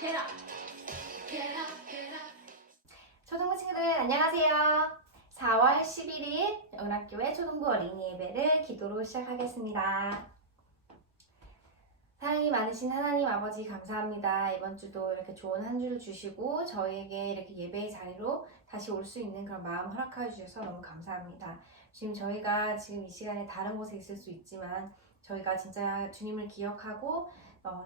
Get up, get up, get up. 초등부 친구들 안녕하세요. 4월 11일 영락교회 초등부 어린이 예배를 기도로 시작하겠습니다. 사랑이 많으신 하나님 아버지 감사합니다. 이번 주도 이렇게 좋은 한 주를 주시고 저희에게 이렇게 예배의 자리로 다시 올 수 있는 그런 마음 허락하여 주셔서 너무 감사합니다. 지금 저희가 지금 이 시간에 다른 곳에 있을 수 있지만 저희가 진짜 주님을 기억하고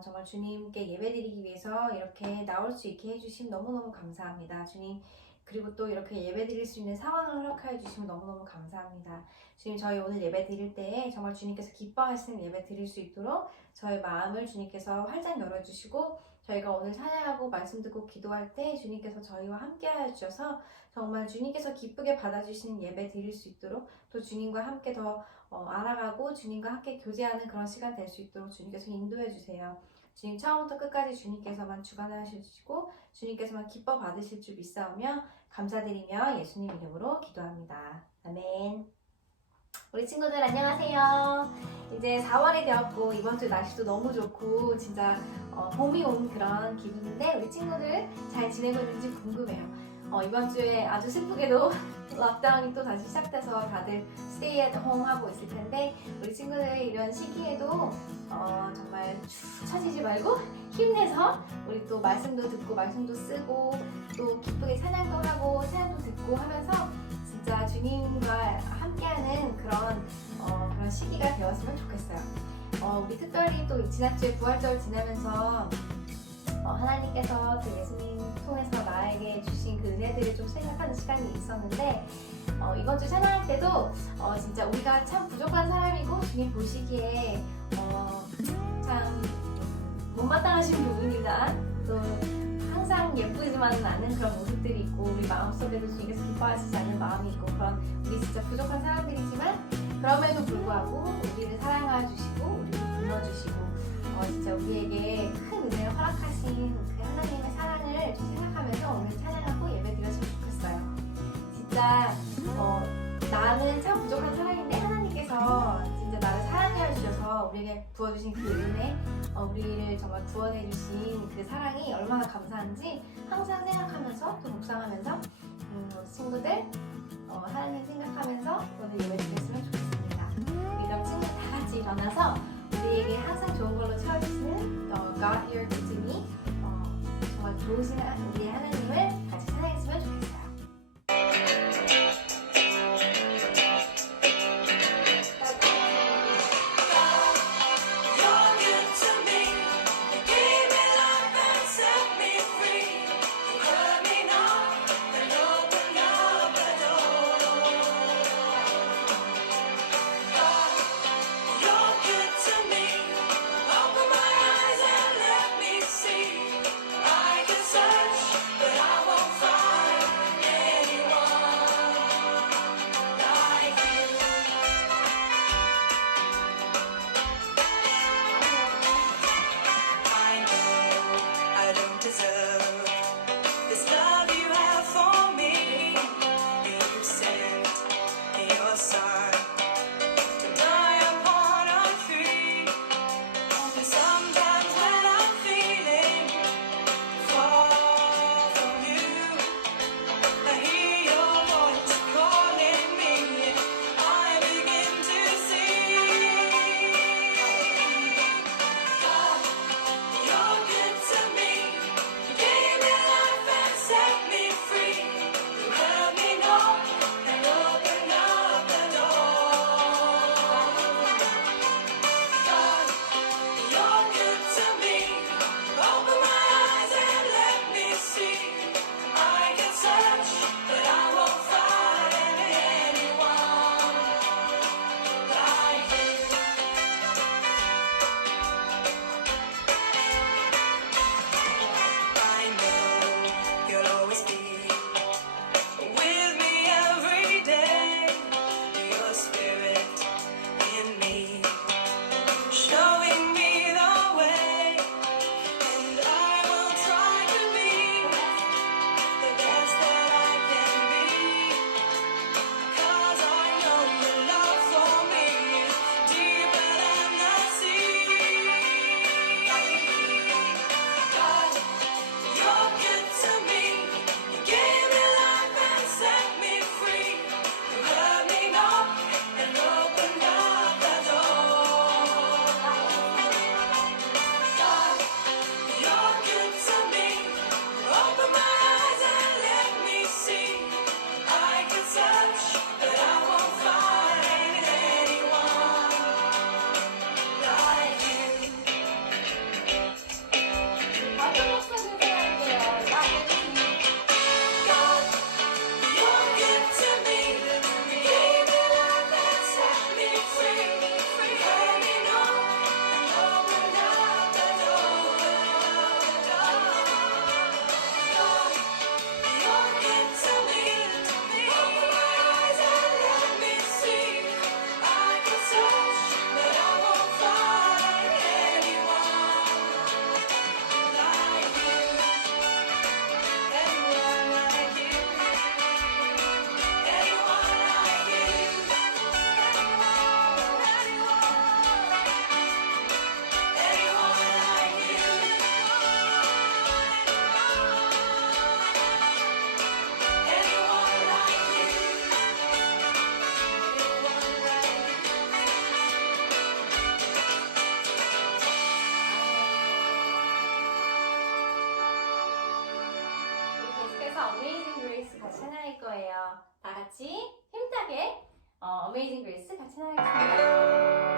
정말 주님께 예배드리기 위해서 이렇게 나올 수 있게 해주심 너무너무 감사합니다. 주님, 그리고 또 이렇게 예배 드릴 수 있는 상황을 허락하여 주시면 너무너무 감사합니다. 주님, 저희 오늘 예배 드릴 때에 정말 주님께서 기뻐하시는 예배 드릴 수 있도록 저의 마음을 주님께서 활짝 열어주시고 저희가 오늘 찬양하고 말씀 듣고 기도할 때 주님께서 저희와 함께 하여 주셔서 정말 주님께서 기쁘게 받아주시는 예배 드릴 수 있도록 또 주님과 함께 더 알아가고 주님과 함께 교제하는 그런 시간 될 수 있도록 주님께서 인도해 주세요. 주님, 처음부터 끝까지 주님께서만 주관하시고 주님께서만 기뻐 받으실 줄 믿사오며 감사드리며 예수님 이름으로 기도합니다. 아멘. 우리 친구들 안녕하세요. 이제 4월이 되었고 이번 주 날씨도 너무 좋고 진짜 봄이 온 그런 기분인데 우리 친구들 잘 지내고 있는지 궁금해요. 이번 주에 아주 슬프게도 락다운이 또 다시 시작돼서 다들 stay at home 하고 있을 텐데 우리 친구들 이런 시기에도 정말 축 처지지 말고 힘내서 우리 또 말씀도 듣고 말씀도 쓰고 또 기쁘게 찬양도 하고 찬양도 듣고 하면서 진짜 주님과 함께하는 그런 시기가 되었으면 좋겠어요. 우리 특별히 또 지난주에 부활절 지나면서 하나님께서 그 예수님 통해서 나에게 주신 그 은혜들을 좀 생각하는 시간이 있었는데 이번 주 찬양할 때도 진짜 우리가 참 부족한 사람이고 주님 보시기에 참 못마땅하신 부분이다. 또 항상 예쁘지만은 않은 그런 모습들이 있고 우리 마음속에도 주님께서 기뻐하시지 않는 마음이 있고 그런 우리 진짜 부족한 사람들이지만 그럼에도 불구하고 우리를 사랑해 주시고 우리를 불러주시고 진짜 우리에게 큰 은혜를 허락하신 그 하나님의 사랑을 좀 생각하면서 오늘 찬양하고 예배 드렸으면 좋겠어요. 진짜 나는 참 부족한 사람인데 하나님께서 진짜 나를 사랑해 주셔서 우리에게 부어주신 그 은혜, 우리를 정말 구원해 주신 그 사랑이 얼마나 감사한지 항상 생각하면서 또 묵상하면서 친구들 하나님 생각하면서 오늘 예배 드렸으면 좋겠습니다. 우리 그럼 친구들 다 같이 일어나서 우리에게 항상 좋은 걸로 채워주시는 God, You're Good to Me 정말 좋으신 우리의 하나님을 같이 찬양했으면 좋겠어요. Search, but I won't find. 같이 찬양할 거예요. 다 같이 힘차게 어메이징 그레이스 같이 찬양하겠습니다.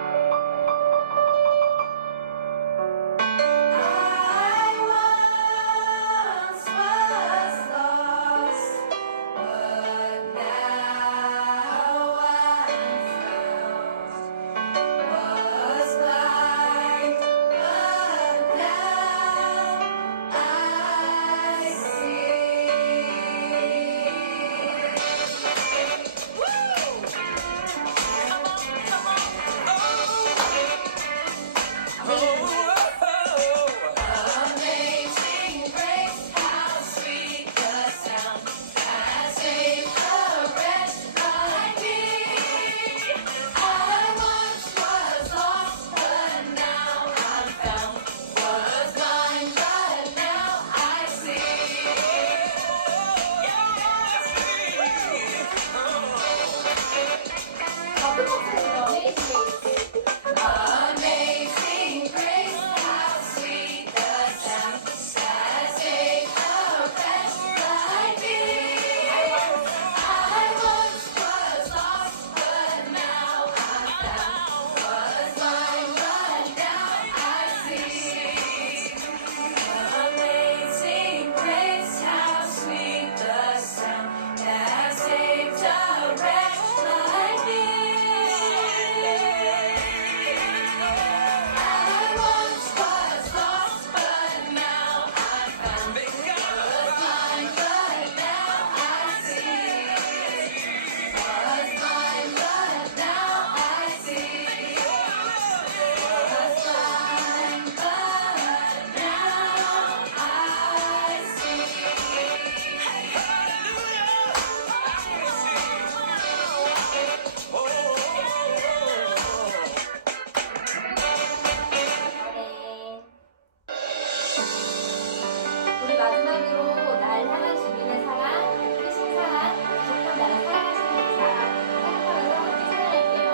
우리 마지막으로 날 향한 주님의 사랑, 크신 사랑, 깊은 나를 사랑하시는 그 사랑 생각하면서 함께 찬양할게요.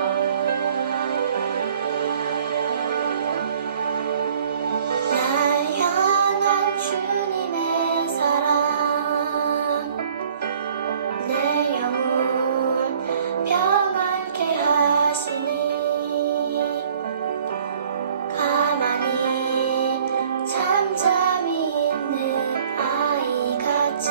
날 향한 주님의 사랑 내 영혼 평안케 하시니 가만히 잠잠히 있는 아이같이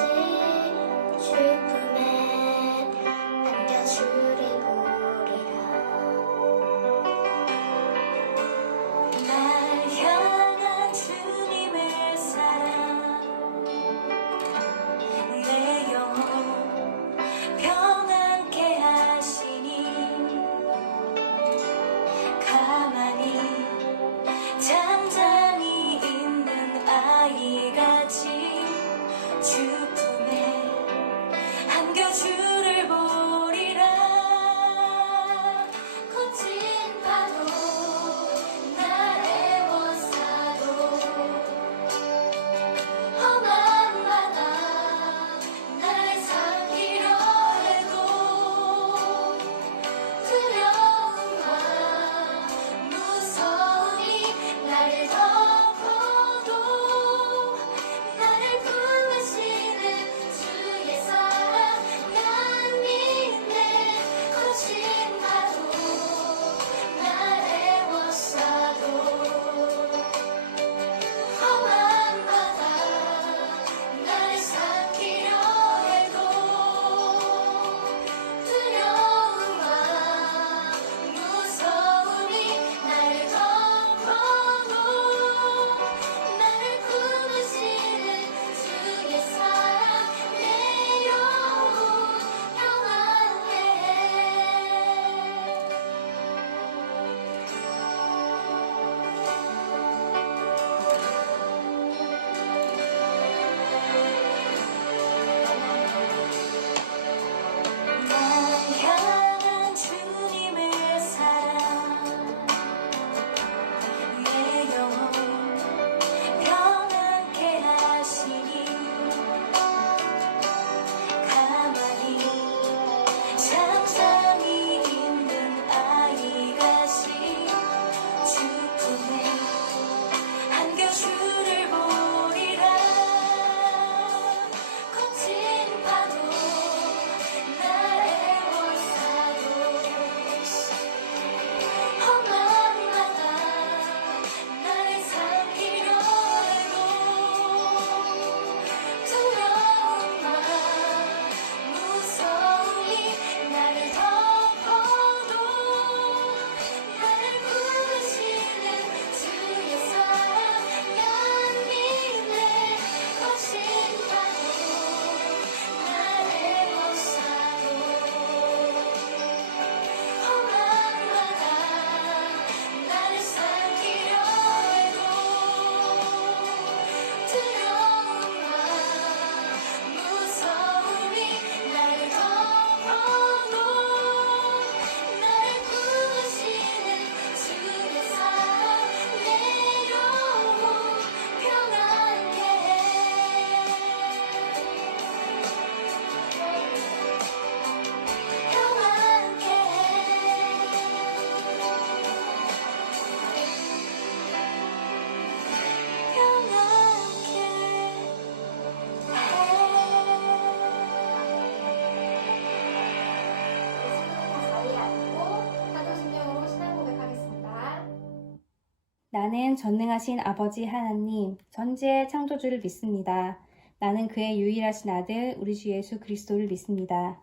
나는 전능하신 아버지 하나님, 전지의 창조주를 믿습니다. 나는 그의 유일하신 아들, 우리 주 예수 그리스도를 믿습니다.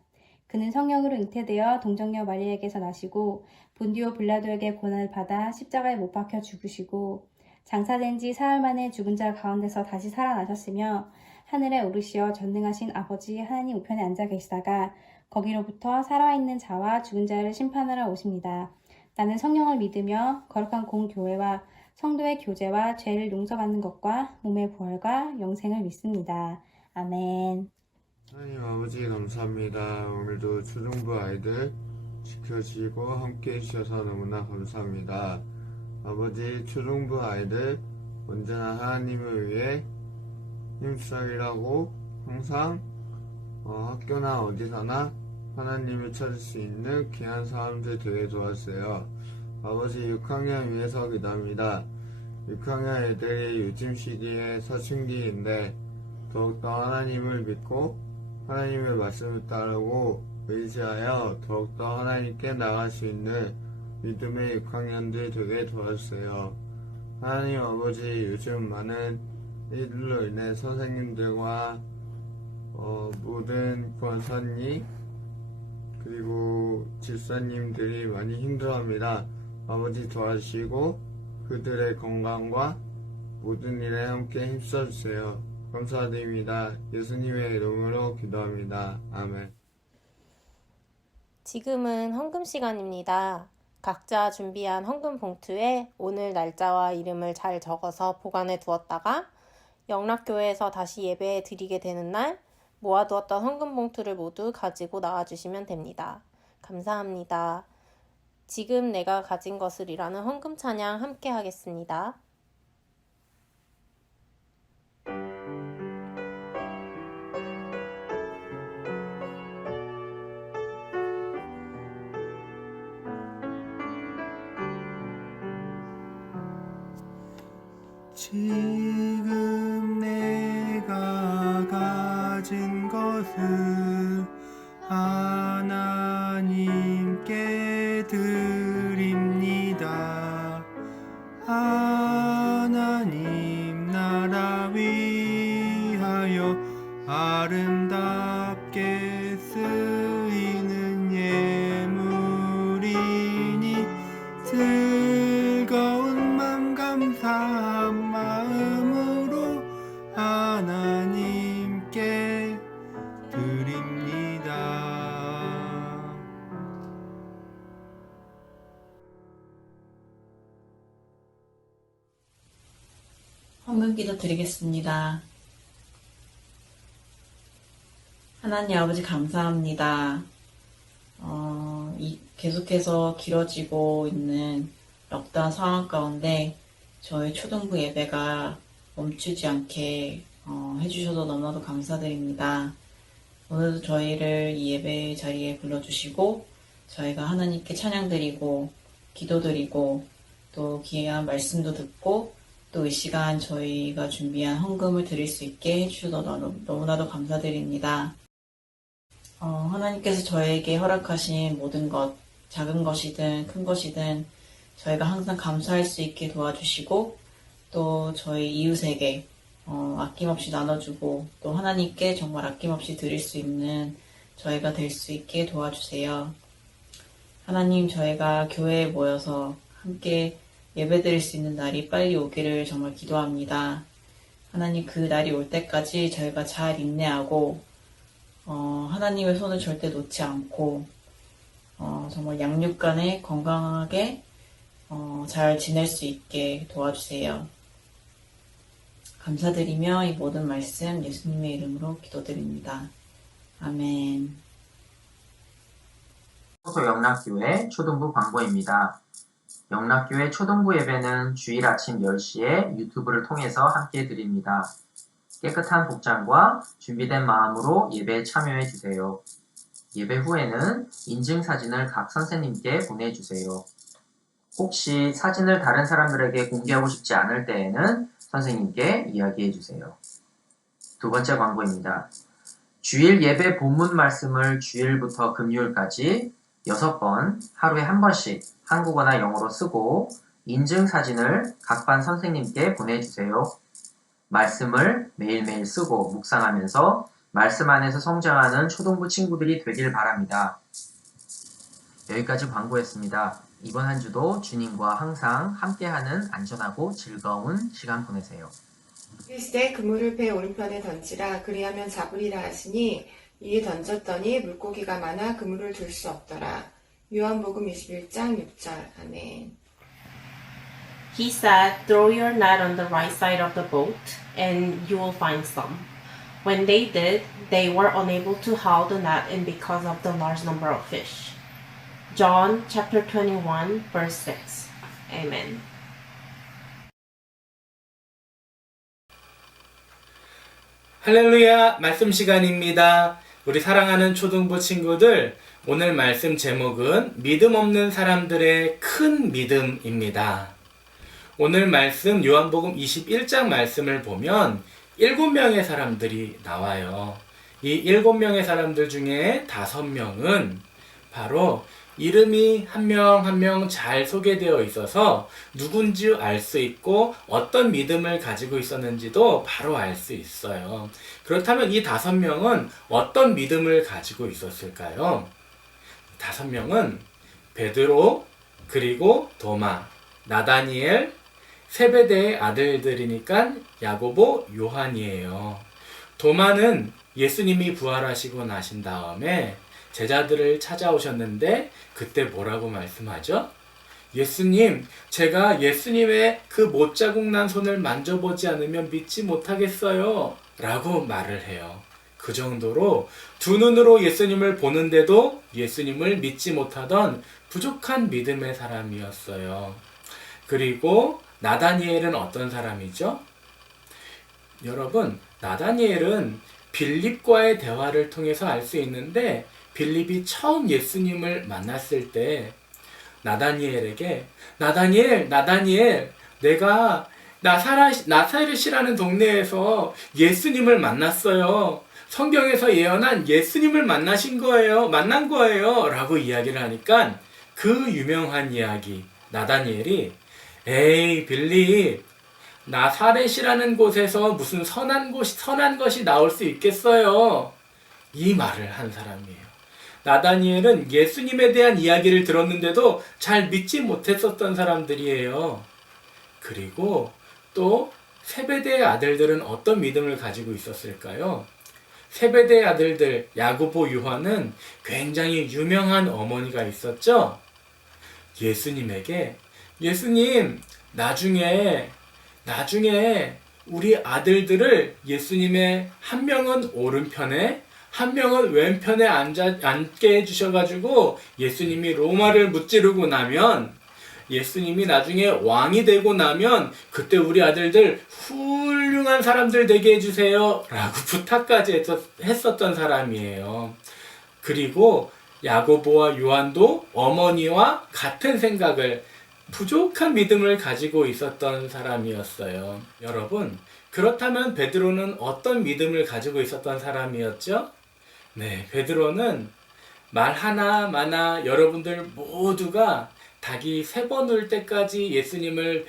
그는 성령으로 잉태되어 동정녀 마리아에게서 나시고 본디오 빌라도에게 고난을 받아 십자가에 못 박혀 죽으시고 장사된 지 사흘 만에 죽은 자 가운데서 다시 살아나셨으며 하늘에 오르시어 전능하신 아버지 하나님 우편에 앉아 계시다가 거기로부터 살아있는 자와 죽은 자를 심판하러 오십니다. 나는 성령을 믿으며 거룩한 공교회와 성도의 교제와 죄를 용서받는 것과 몸의 부활과 영생을 믿습니다. 아멘. 하나님 아버지 감사합니다. 오늘도 초중부 아이들 지켜주시고 함께 해주셔서 너무나 감사합니다. 아버지 초중부 아이들 언제나 하나님을 위해 힘쓰라고 항상 학교나 어디서나 하나님을 찾을 수 있는 귀한 사람들 되게 도와주세요. 아버지 6학년 위해서 기도합니다. 6학년 애들이 요즘 시기에 사춘기인데 더욱더 하나님을 믿고 하나님의 말씀을 따르고 의지하여 더욱더 하나님께 나갈 수 있는 믿음의 6학년들 되게 도와주세요. 하나님 아버지 요즘 많은 일들로 인해 선생님들과 모든 권사님 그리고 집사님들이 많이 힘들어합니다. 아버지 도와주시고 그들의 건강과 모든 일에 함께 힘써주세요. 감사드립니다. 예수님의 이름으로 기도합니다. 아멘. 지금은 헌금 시간입니다. 각자 준비한 헌금 봉투에 오늘 날짜와 이름을 잘 적어서 보관해 두었다가 영락교회에서 다시 예배 드리게 되는 날 모아두었던 헌금 봉투를 모두 가지고 나와주시면 됩니다. 감사합니다. 지금 내가 가진 것을이라는 헌금 찬양 함께 하겠습니다. 지금 내가 가진 것을 하나님께 드립니다. 하나님 나라 위하여 아름답게 쓰이는 예물이니 즐거운 맘 감사한 마음으로 하나님께 드립니다. 헌금기도 드리겠습니다. 하나님 아버지 감사합니다. 계속해서 길어지고 있는 럭다운 상황 가운데 저희 초등부 예배가 멈추지 않게 해주셔서 너무나도 감사드립니다. 오늘도 저희를 이 예배 자리에 불러주시고 저희가 하나님께 찬양드리고 기도드리고 또 귀한 말씀도 듣고 또 이 시간 저희가 준비한 헌금을 드릴 수 있게 해주셔서 너무나도 감사드립니다. 하나님께서 저에게 허락하신 모든 것, 작은 것이든 큰 것이든 저희가 항상 감사할 수 있게 도와주시고 또 저희 이웃에게 아낌없이 나눠주고 또 하나님께 정말 아낌없이 드릴 수 있는 저희가 될 수 있게 도와주세요. 하나님, 저희가 교회에 모여서 함께 예배드릴 수 있는 날이 빨리 오기를 정말 기도합니다. 하나님, 그 날이 올 때까지 저희가 잘 인내하고 하나님의 손을 절대 놓지 않고 정말 양육간에 건강하게 잘 지낼 수 있게 도와주세요. 감사드리며 이 모든 말씀 예수님의 이름으로 기도드립니다. 아멘. 소서 영락교회 초등부 광고입니다. 영락교회 초등부 예배는 주일 아침 10시에 유튜브를 통해서 함께 드립니다. 깨끗한 복장과 준비된 마음으로 예배에 참여해 주세요. 예배 후에는 인증사진을 각 선생님께 보내주세요. 혹시 사진을 다른 사람들에게 공개하고 싶지 않을 때에는 선생님께 이야기해 주세요. 두 번째 광고입니다. 주일 예배 본문 말씀을 주일부터 금요일까지 6번 하루에 한 번씩 한국어나 영어로 쓰고 인증 사진을 각 반 선생님께 보내주세요. 말씀을 매일매일 쓰고 묵상하면서 말씀 안에서 성장하는 초등부 친구들이 되길 바랍니다. 여기까지 광고였습니다. 이번 한 주도 주님과 항상 함께하는 안전하고 즐거운 시간 보내세요. 이르시되 그물을 배 오른편에 던지라 그리하면 잡으리라 하시니 이에 던졌더니 물고기가 많아 그물을 둘 수 없더라. 요한복음 21장 6절. 아멘. He said, "Throw your net on the right side of the boat, and you will find some." When they did, they were unable to haul the net in because of the large number of fish. John chapter 21, verse 6. Amen. 할렐루야, 말씀 시간입니다. 우리 사랑하는 초등부 친구들, 오늘 말씀 제목은 믿음 없는 사람들의 큰 믿음입니다. 오늘 말씀 요한복음 21장 말씀을 보면 7명의 사람들이 나와요. 이 7명의 사람들 중에 5명은 바로 이름이 한 명 한 명 잘 소개되어 있어서 누군지 알 수 있고 어떤 믿음을 가지고 있었는지도 바로 알 수 있어요. 그렇다면 이 5명은 어떤 믿음을 가지고 있었을까요? 5명은 베드로, 그리고 도마, 나다니엘, 세베대의 아들들이니까 야고보, 요한이에요. 도마는 예수님이 부활하시고 나신 다음에 제자들을 찾아오셨는데 그때 뭐라고 말씀하죠? 예수님, 제가 예수님의 그 못자국 난 손을 만져보지 않으면 믿지 못하겠어요 라고 말을 해요. 그 정도로 두 눈으로 예수님을 보는데도 예수님을 믿지 못하던 부족한 믿음의 사람이었어요. 그리고 나다니엘은 어떤 사람이죠? 여러분, 나다니엘은 빌립과의 대화를 통해서 알 수 있는데 빌립이 처음 예수님을 만났을 때 나다니엘에게 나다니엘, 내가 나사렛이라는 동네에서 예수님을 만났어요. 성경에서 예언한 예수님을 만난 거예요 라고 이야기를 하니까 그 유명한 이야기, 나다니엘이 에이 빌립, 나사렛이라는 곳에서 무슨 선한 것이 나올 수 있겠어요? 이 말을 한 사람이에요. 나다니엘은 예수님에 대한 이야기를 들었는데도 잘 믿지 못했었던 사람들이에요. 그리고 또 세베대의 아들들은 어떤 믿음을 가지고 있었을까요? 세베대의 아들들 야고보, 요한은 굉장히 유명한 어머니가 있었죠. 예수님에게 예수님, 나중에 우리 아들들을 예수님의 한 명은 오른편에 한 명은 왼편에 앉게 해주셔가지고 예수님이 로마를 무찌르고 나면 예수님이 나중에 왕이 되고 나면 그때 우리 아들들 훌륭한 사람들 되게 해주세요 라고 부탁까지 했었던 사람이에요. 그리고 야고보와 요한도 어머니와 같은 생각을, 부족한 믿음을 가지고 있었던 사람이었어요. 여러분, 그렇다면 베드로는 어떤 믿음을 가지고 있었던 사람이었죠? 네, 베드로는 말 하나마나 여러분들 모두가 닭이 3번 울 때까지 예수님을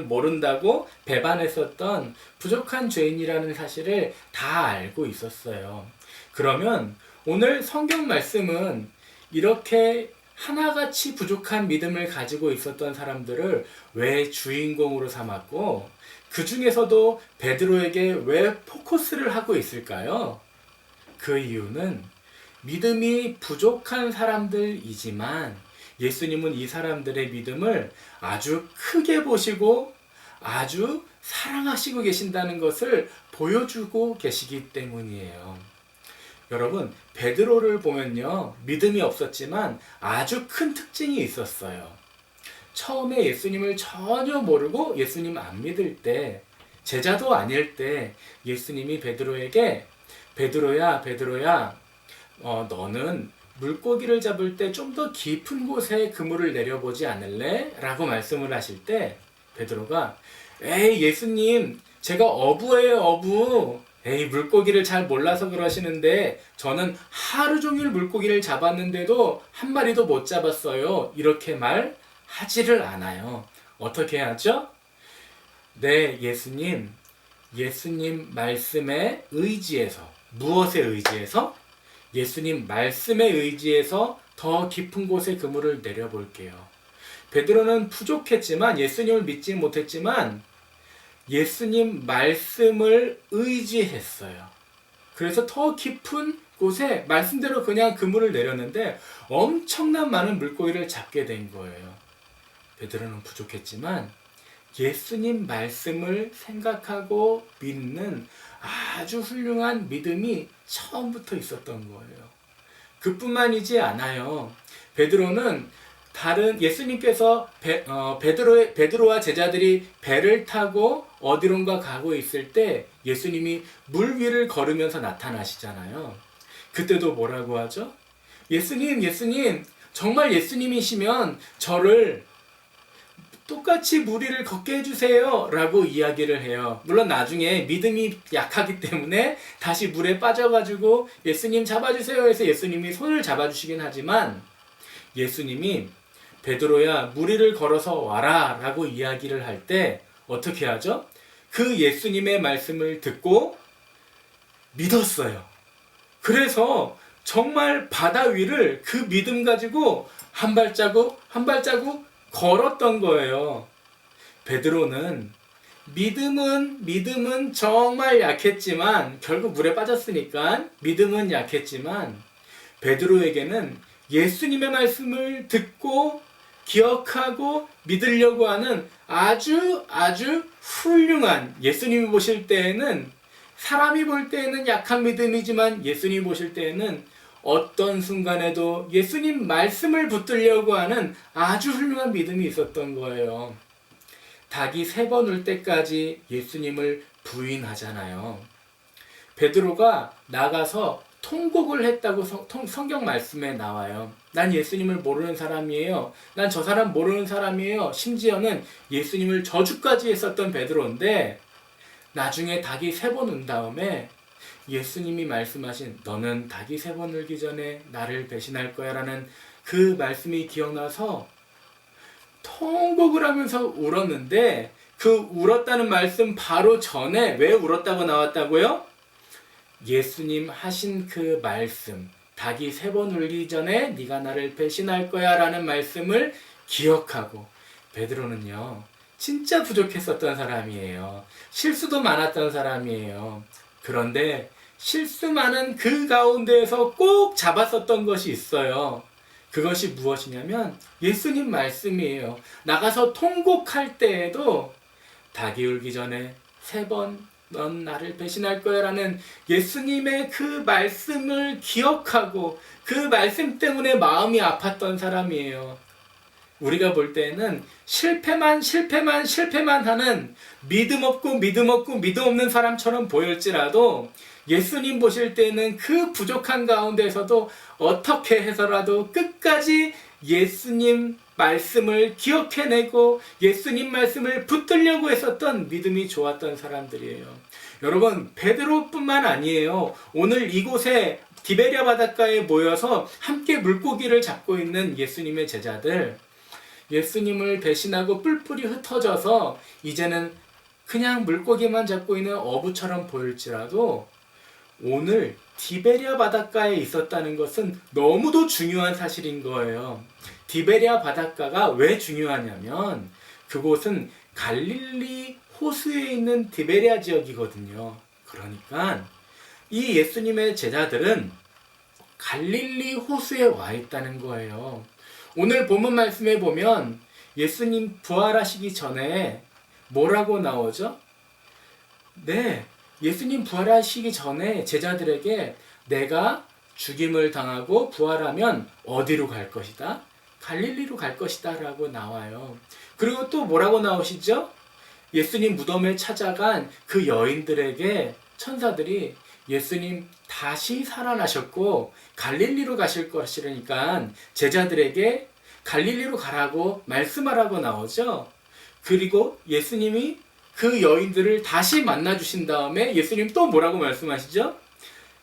모른다고 배반했었던 부족한 죄인이라는 사실을 다 알고 있었어요. 그러면 오늘 성경 말씀은 이렇게 하나같이 부족한 믿음을 가지고 있었던 사람들을 왜 주인공으로 삼았고 그 중에서도 베드로에게 왜 포커스를 하고 있을까요? 그 이유는 믿음이 부족한 사람들이지만 예수님은 이 사람들의 믿음을 아주 크게 보시고 아주 사랑하시고 계신다는 것을 보여주고 계시기 때문이에요. 여러분, 베드로를 보면요, 믿음이 없었지만 아주 큰 특징이 있었어요. 처음에 예수님을 전혀 모르고 예수님 안 믿을 때, 제자도 아닐 때 예수님이 베드로에게 베드로야, 너는 물고기를 잡을 때 좀 더 깊은 곳에 그물을 내려보지 않을래? 라고 말씀을 하실 때 베드로가 에이 예수님, 제가 어부예요, 어부. 에이, 물고기를 잘 몰라서 그러시는데 저는 하루 종일 물고기를 잡았는데도 한 마리도 못 잡았어요. 이렇게 말하는 하지를 않아요. 어떻게 하죠? 네, 예수님 말씀에 의지해서, 무엇에 의지해서? 예수님 말씀에 의지해서 더 깊은 곳에 그물을 내려볼게요. 베드로는 부족했지만, 예수님을 믿지 못했지만 예수님 말씀을 의지했어요. 그래서 더 깊은 곳에 말씀대로 그냥 그물을 내렸는데 엄청난 많은 물고기를 잡게 된 거예요. 베드로는 부족했지만 예수님 말씀을 생각하고 믿는 아주 훌륭한 믿음이 처음부터 있었던 거예요. 그뿐만이지 않아요. 베드로는 예수님께서 베드로와 제자들이 배를 타고 어디론가 가고 있을 때 예수님이 물 위를 걸으면서 나타나시잖아요. 그때도 뭐라고 하죠? 예수님, 정말 예수님이시면 저를 똑같이 물 위를 걷게 해주세요 라고 이야기를 해요. 물론 나중에 믿음이 약하기 때문에 다시 물에 빠져가지고 예수님 잡아주세요 해서 예수님이 손을 잡아주시긴 하지만, 예수님이 베드로야 물 위를 걸어서 와라 라고 이야기를 할 때 어떻게 하죠? 그 예수님의 말씀을 듣고 믿었어요. 그래서 정말 바다 위를 그 믿음 가지고 한 발자국 걸었던 거예요. 베드로는 믿음은 정말 약했지만, 결국 물에 빠졌으니까 믿음은 약했지만, 베드로에게는 예수님의 말씀을 듣고 기억하고 믿으려고 하는 아주 훌륭한, 예수님이 보실 때에는, 사람이 볼 때에는 약한 믿음이지만 예수님이 보실 때에는 어떤 순간에도 예수님 말씀을 붙들려고 하는 아주 훌륭한 믿음이 있었던 거예요. 닭이 3번 울 때까지 예수님을 부인하잖아요. 베드로가 나가서 통곡을 했다고 성경 말씀에 나와요. 난 예수님을 모르는 사람이에요. 난 저 사람 모르는 사람이에요. 심지어는 예수님을 저주까지 했었던 베드로인데, 나중에 닭이 3번 운 다음에 예수님이 말씀하신 너는 닭이 3번 울기 전에 나를 배신할 거야 라는 그 말씀이 기억나서 통곡을 하면서 울었는데, 그 울었다는 말씀 바로 전에 왜 울었다고 나왔다고요? 예수님 하신 그 말씀, 닭이 3번 울기 전에 네가 나를 배신할 거야 라는 말씀을 기억하고, 베드로는요 진짜 부족했었던 사람이에요. 실수도 많았던 사람이에요. 그런데 실수 많은 그 가운데에서 꼭 잡았었던 것이 있어요. 그것이 무엇이냐면 예수님 말씀이에요. 나가서 통곡할 때에도 닭이 울기 전에 3번 넌 나를 배신할 거야 라는 예수님의 그 말씀을 기억하고 그 말씀 때문에 마음이 아팠던 사람이에요. 우리가 볼 때는 실패만 하는 믿음 없는 사람처럼 보일지라도, 예수님 보실 때는 그 부족한 가운데서도 어떻게 해서라도 끝까지 예수님 말씀을 기억해내고 예수님 말씀을 붙들려고 했었던 믿음이 좋았던 사람들이에요. 여러분, 베드로뿐만 아니에요. 오늘 이곳에 디베랴 바닷가에 모여서 함께 물고기를 잡고 있는 예수님의 제자들, 예수님을 배신하고 뿔뿔이 흩어져서 이제는 그냥 물고기만 잡고 있는 어부처럼 보일지라도, 오늘 디베랴 바닷가에 있었다는 것은 너무도 중요한 사실인 거예요. 디베랴 바닷가가 왜 중요하냐면 그곳은 갈릴리 호수에 있는 디베랴 지역이거든요. 그러니까 이 예수님의 제자들은 갈릴리 호수에 와 있다는 거예요. 오늘 본문 말씀에 보면 예수님 부활하시기 전에 뭐라고 나오죠? 네, 예수님 부활하시기 전에 제자들에게 내가 죽임을 당하고 부활하면 어디로 갈 것이다? 갈릴리로 갈 것이다 라고 나와요. 그리고 또 뭐라고 나오시죠? 예수님 무덤에 찾아간 그 여인들에게 천사들이 예수님 다시 살아나셨고 갈릴리로 가실 것이라니까 제자들에게 갈릴리로 가라고 말씀하라고 나오죠. 그리고 예수님이 그 여인들을 다시 만나주신 다음에 예수님 또 뭐라고 말씀하시죠?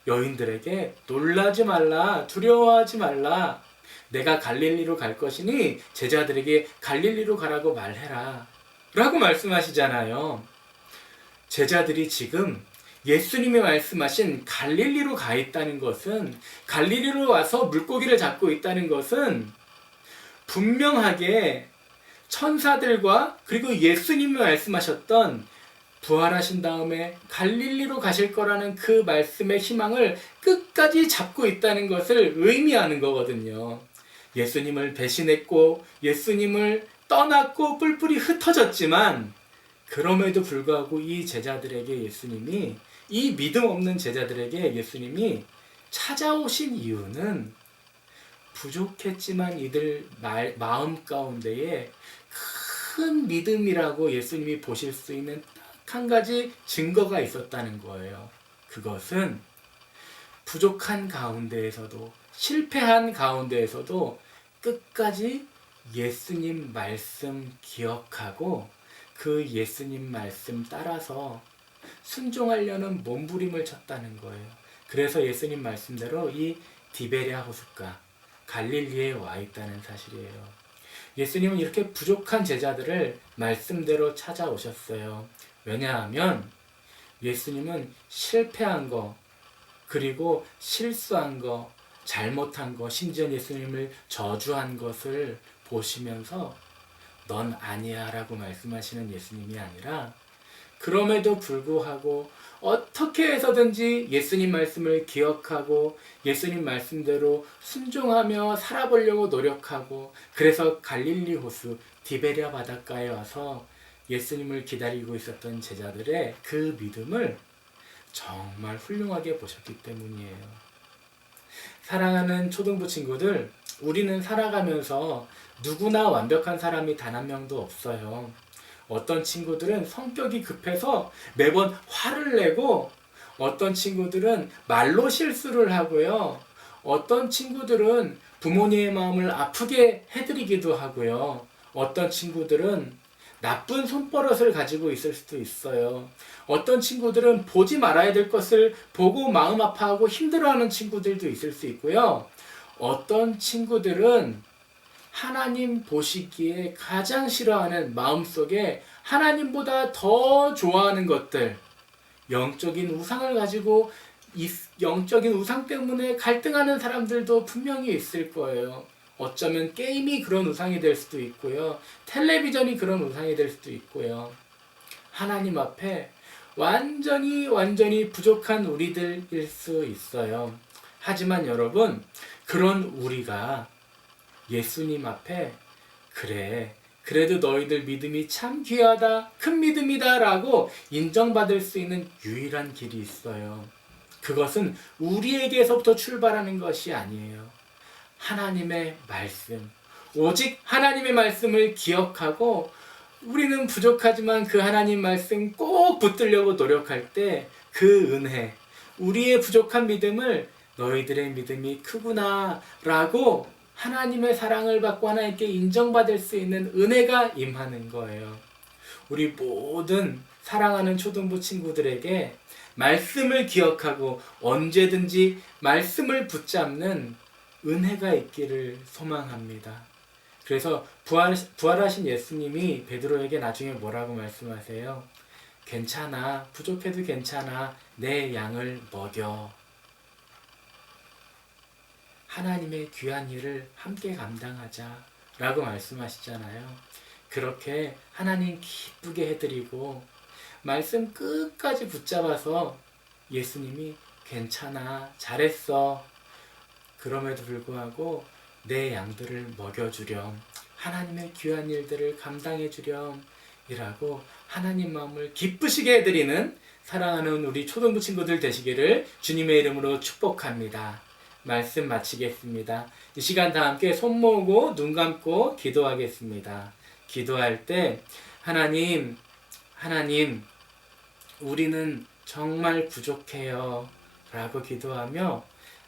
여인들에게 놀라지 말라, 두려워하지 말라, 내가 갈릴리로 갈 것이니 제자들에게 갈릴리로 가라고 말해라 라고 말씀하시잖아요. 제자들이 지금 예수님이 말씀하신 갈릴리로 가 있다는 것은, 갈릴리로 와서 물고기를 잡고 있다는 것은 분명하게 천사들과 그리고 예수님이 말씀하셨던 부활하신 다음에 갈릴리로 가실 거라는 그 말씀의 희망을 끝까지 잡고 있다는 것을 의미하는 거거든요. 예수님을 배신했고 예수님을 떠났고 뿔뿔이 흩어졌지만 그럼에도 불구하고 이 제자들에게 예수님이, 이 믿음 없는 제자들에게 예수님이 찾아오신 이유는 부족했지만 이들 마음 가운데에 큰 믿음이라고 예수님이 보실 수 있는 딱 한 가지 증거가 있었다는 거예요. 그것은 부족한 가운데에서도, 실패한 가운데에서도 끝까지 예수님 말씀 기억하고 그 예수님 말씀 따라서 순종하려는 몸부림을 쳤다는 거예요. 그래서 예수님 말씀대로 이 디베랴 호숫가 갈릴리에 와 있다는 사실이에요. 예수님은 이렇게 부족한 제자들을 말씀대로 찾아오셨어요. 왜냐하면 예수님은 실패한 거, 그리고 실수한 거, 잘못한 거, 심지어 예수님을 저주한 것을 보시면서 넌 아니야 라고 말씀하시는 예수님이 아니라, 그럼에도 불구하고 어떻게 해서든지 예수님 말씀을 기억하고 예수님 말씀대로 순종하며 살아보려고 노력하고, 그래서 갈릴리 호수 디베랴 바닷가에 와서 예수님을 기다리고 있었던 제자들의 그 믿음을 정말 훌륭하게 보셨기 때문이에요. 사랑하는 초등부 친구들, 우리는 살아가면서 누구나 완벽한 사람이 단 한 명도 없어요. 어떤 친구들은 성격이 급해서 매번 화를 내고, 어떤 친구들은 말로 실수를 하고요. 어떤 친구들은 부모님의 마음을 아프게 해드리기도 하고요. 어떤 친구들은 나쁜 손버릇을 가지고 있을 수도 있어요. 어떤 친구들은 보지 말아야 될 것을 보고 마음 아파하고 힘들어하는 친구들도 있을 수 있고요. 어떤 친구들은 하나님 보시기에 가장 싫어하는, 마음속에 하나님보다 더 좋아하는 것들, 영적인 우상을 가지고 영적인 우상 때문에 갈등하는 사람들도 분명히 있을 거예요. 어쩌면 게임이 그런 우상이 될 수도 있고요. 텔레비전이 그런 우상이 될 수도 있고요. 하나님 앞에 완전히 부족한 우리들일 수 있어요. 하지만 여러분, 그런 우리가 예수님 앞에 그래도 너희들 믿음이 참 귀하다, 큰 믿음이다 라고 인정받을 수 있는 유일한 길이 있어요. 그것은 우리에게서부터 출발하는 것이 아니에요. 하나님의 말씀, 오직 하나님의 말씀을 기억하고 우리는 부족하지만 그 하나님 말씀 꼭 붙들려고 노력할 때 그 은혜, 우리의 부족한 믿음을 너희들의 믿음이 크구나 라고 하나님의 사랑을 받고 하나님께 인정받을 수 있는 은혜가 임하는 거예요. 우리 모든 사랑하는 초등부 친구들에게 말씀을 기억하고 언제든지 말씀을 붙잡는 은혜가 있기를 소망합니다. 그래서 부활하신 예수님이 베드로에게 나중에 뭐라고 말씀하세요? 괜찮아, 부족해도 괜찮아, 내 양을 먹여. 하나님의 귀한 일을 함께 감당하자 라고 말씀하시잖아요. 그렇게 하나님 기쁘게 해드리고 말씀 끝까지 붙잡아서 예수님이 괜찮아, 잘했어, 그럼에도 불구하고 내 양들을 먹여주렴, 하나님의 귀한 일들을 감당해주렴 이라고 하나님 마음을 기쁘시게 해드리는 사랑하는 우리 초등부 친구들 되시기를 주님의 이름으로 축복합니다. 말씀 마치겠습니다. 이 시간 다 함께 손 모으고 눈 감고 기도하겠습니다. 기도할 때 하나님, 우리는 정말 부족해요 라고 기도하며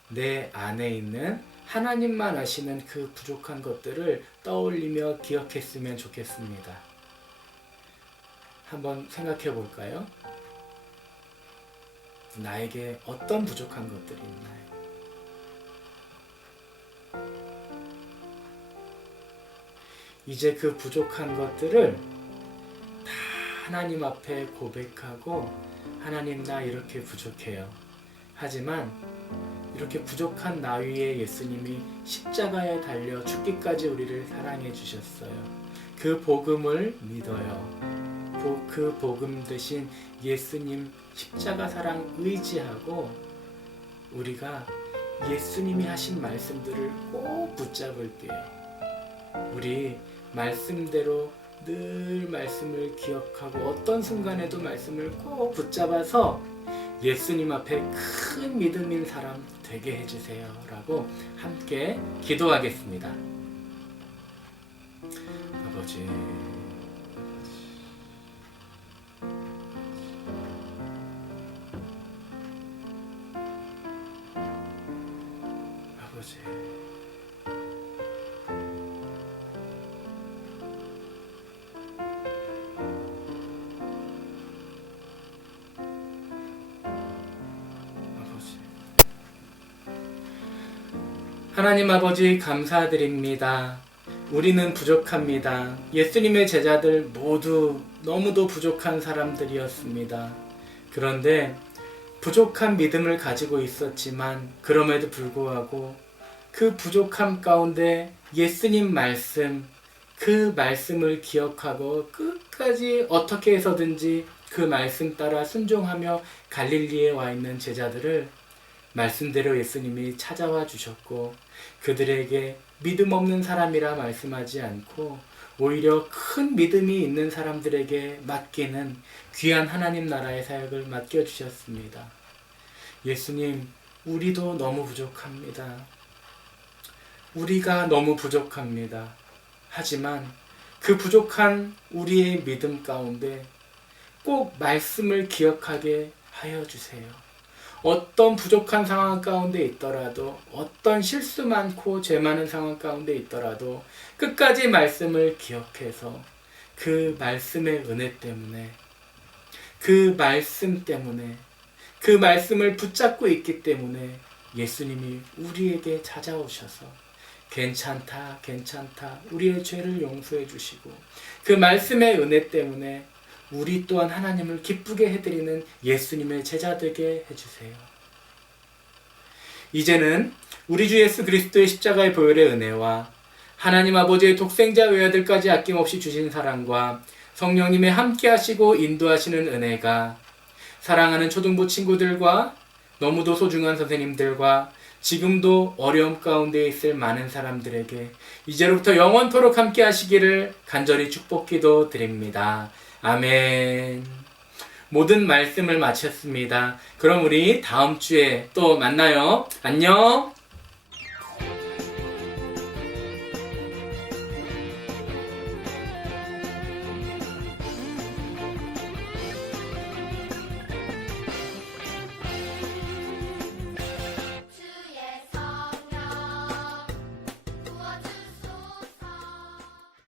내 안에 있는 하나님만 아시는 그 부족한 것들을 떠올리며 기억했으면 좋겠습니다. 한번 생각해 볼까요? 나에게 어떤 부족한 것들이 있나요? 이제 그 부족한 것들을 다 하나님 앞에 고백하고 하나님 나 이렇게 부족해요. 하지만 이렇게 부족한 나 위에 예수님이 십자가에 달려 죽기까지 우리를 사랑해 주셨어요. 그 복음을 믿어요. 그 복음 대신 예수님 십자가 사랑 의지하고 우리가 예수님이 하신 말씀들을 꼭 붙잡을게요. 우리 말씀대로 늘 말씀을 기억하고 어떤 순간에도 말씀을 꼭 붙잡아서 예수님 앞에 큰 믿음인 사람 되게 해주세요 라고 함께 기도하겠습니다. 아버지, 아버지, 하나님 아버지 감사드립니다. 우리는 부족합니다. 예수님의 제자들 모두 너무도 부족한 사람들이었습니다. 그런데 부족한 믿음을 가지고 있었지만 그럼에도 불구하고 그 부족함 가운데 예수님 말씀, 그 말씀을 기억하고 끝까지 어떻게 해서든지 그 말씀 따라 순종하며 갈릴리에 와 있는 제자들을 말씀대로 예수님이 찾아와 주셨고 그들에게 믿음 없는 사람이라 말씀하지 않고 오히려 큰 믿음이 있는 사람들에게 맡기는 귀한 하나님 나라의 사역을 맡겨주셨습니다. 예수님, 우리도 너무 부족합니다. 우리가 너무 부족합니다. 하지만 그 부족한 우리의 믿음 가운데 꼭 말씀을 기억하게 하여 주세요. 어떤 부족한 상황 가운데 있더라도 어떤 실수 많고 죄 많은 상황 가운데 있더라도 끝까지 말씀을 기억해서 그 말씀의 은혜 때문에 그 말씀 때문에 그 말씀을 붙잡고 있기 때문에 예수님이 우리에게 찾아오셔서 괜찮다 괜찮다 우리의 죄를 용서해 주시고 그 말씀의 은혜 때문에 우리 또한 하나님을 기쁘게 해드리는 예수님의 제자 되게 해주세요. 이제는 우리 주 예수 그리스도의 십자가의 보혈의 은혜와 하나님 아버지의 독생자 외아들까지 아낌없이 주신 사랑과 성령님의 함께 하시고 인도하시는 은혜가 사랑하는 초등부 친구들과 너무도 소중한 선생님들과 지금도 어려움 가운데 있을 많은 사람들에게 이제로부터 영원토록 함께 하시기를 간절히 축복기도 드립니다. 아멘. 모든 말씀을 마쳤습니다. 그럼 우리 다음 주에 또 만나요. 안녕.